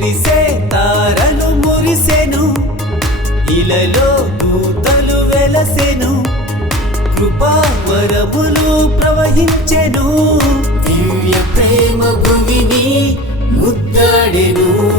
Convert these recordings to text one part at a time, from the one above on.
తెరిసే తారలు మురిసెను. ఇలలో దూతలు వెలసెను. కృపావరములు ప్రవహించెను. దివ్య ప్రేమ భూమిని ముద్దాడెను.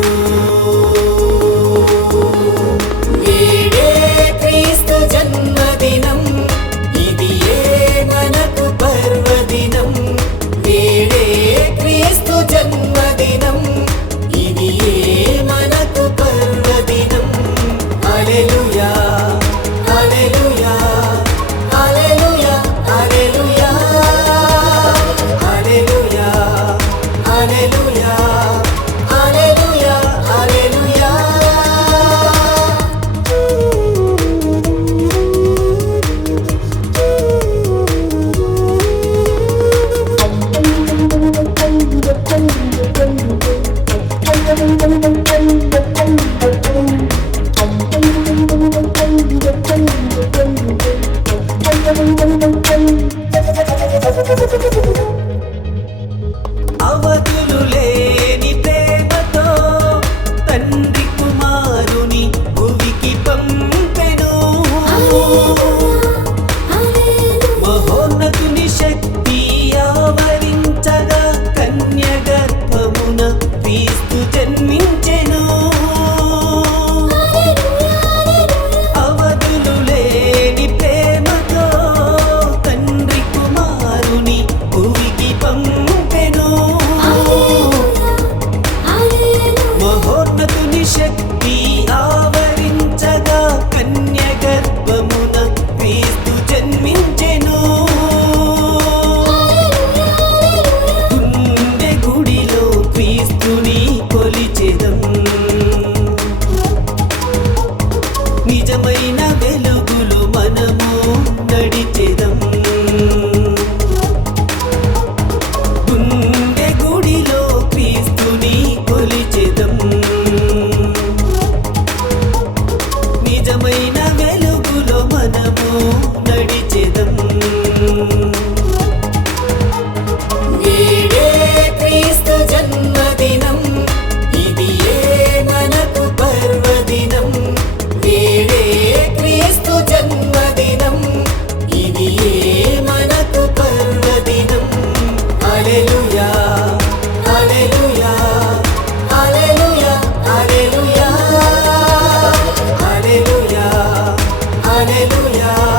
哈利路。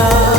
Russia.